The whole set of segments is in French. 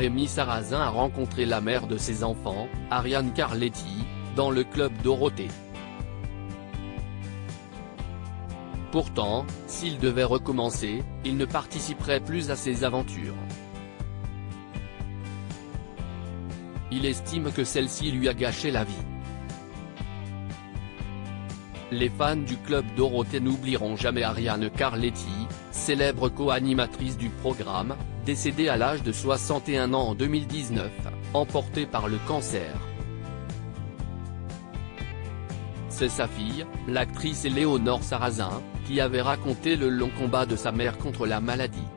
Rémi Sarrazin a rencontré la mère de ses enfants, Ariane Carletti, dans le club Dorothée. Pourtant, s'il devait recommencer, il ne participerait plus à ces aventures. Il estime que celle-ci lui a gâché la vie. Les fans du club Dorothée n'oublieront jamais Ariane Carletti, célèbre co-animatrice du programme, décédée à l'âge de 61 ans en 2019, emportée par le cancer. C'est sa fille, l'actrice Éléonore Sarrazin, qui avait raconté le long combat de sa mère contre la maladie.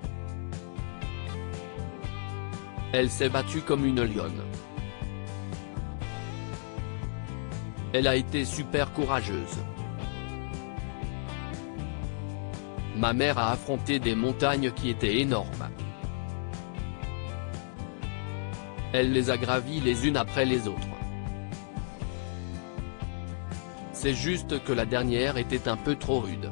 Elle s'est battue comme une lionne. Elle a été super courageuse. Ma mère a affronté des montagnes qui étaient énormes. Elle les a gravies les unes après les autres. C'est juste que la dernière était un peu trop rude.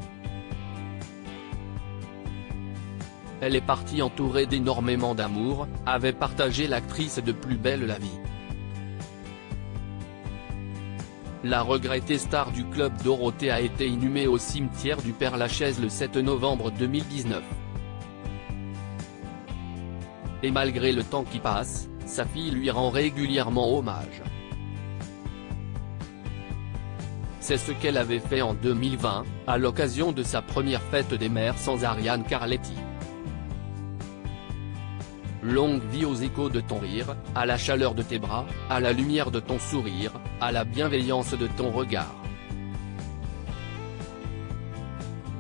Elle est partie entourée d'énormément d'amour, avait partagé l'actrice de Plus belle la vie. La regrettée star du club Dorothée a été inhumée au cimetière du Père-Lachaise le 7 novembre 2019. Et malgré le temps qui passe, sa fille lui rend régulièrement hommage. C'est ce qu'elle avait fait en 2020, à l'occasion de sa première fête des mères sans Ariane Carletti. Longue vie aux échos de ton rire, à la chaleur de tes bras, à la lumière de ton sourire, à la bienveillance de ton regard.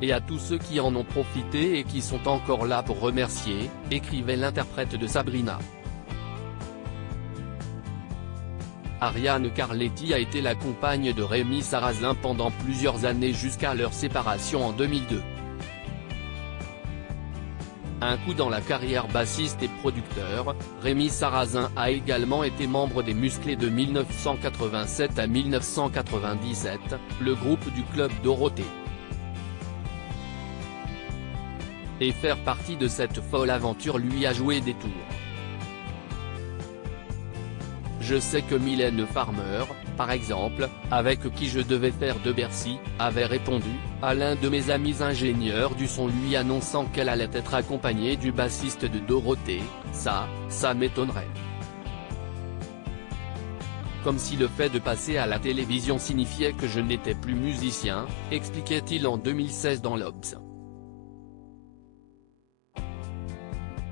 Et à tous ceux qui en ont profité et qui sont encore là pour remercier, écrivait l'interprète de Sabrina. Ariane Carletti a été la compagne de Rémi Sarrazin pendant plusieurs années jusqu'à leur séparation en 2002. Un coup dans la carrière bassiste et producteur, Rémi Sarrazin a également été membre des Musclés de 1987 à 1997, le groupe du club Dorothée. Et faire partie de cette folle aventure lui a joué des tours. Je sais que Mylène Farmer, par exemple, avec qui je devais faire de Bercy, avait répondu, à l'un de mes amis ingénieurs du son lui annonçant qu'elle allait être accompagnée du bassiste de Dorothée, ça m'étonnerait. Comme si le fait de passer à la télévision signifiait que je n'étais plus musicien, expliquait-il en 2016 dans l'Obs.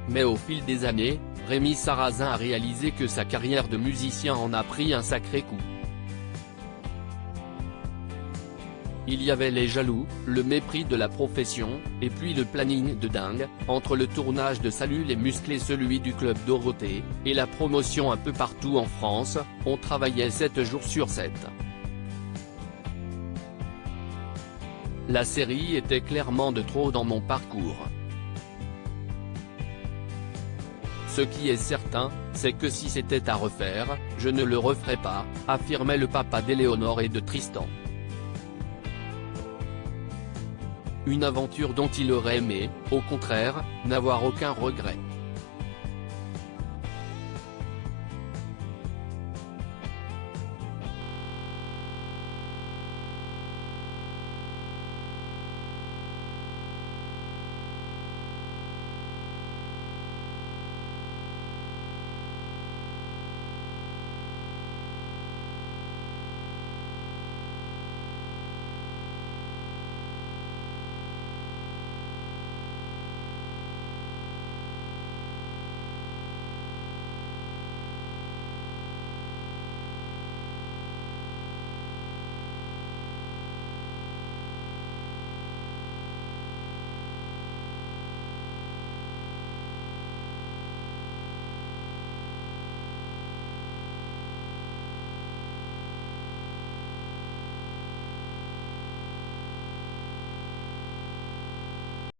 Mais au fil des années, Rémi Sarrazin a réalisé que sa carrière de musicien en a pris un sacré coup. Il y avait les jaloux, le mépris de la profession, et puis le planning de dingue, entre le tournage de Salut les musclés, celui du club Dorothée, et la promotion un peu partout en France, on travaillait 7 jours sur 7. La série était clairement de trop dans mon parcours. Ce qui est certain, c'est que si c'était à refaire, je ne le referais pas, affirmait le papa d'Éléonore et de Tristan. Une aventure dont il aurait aimé, au contraire, n'avoir aucun regret.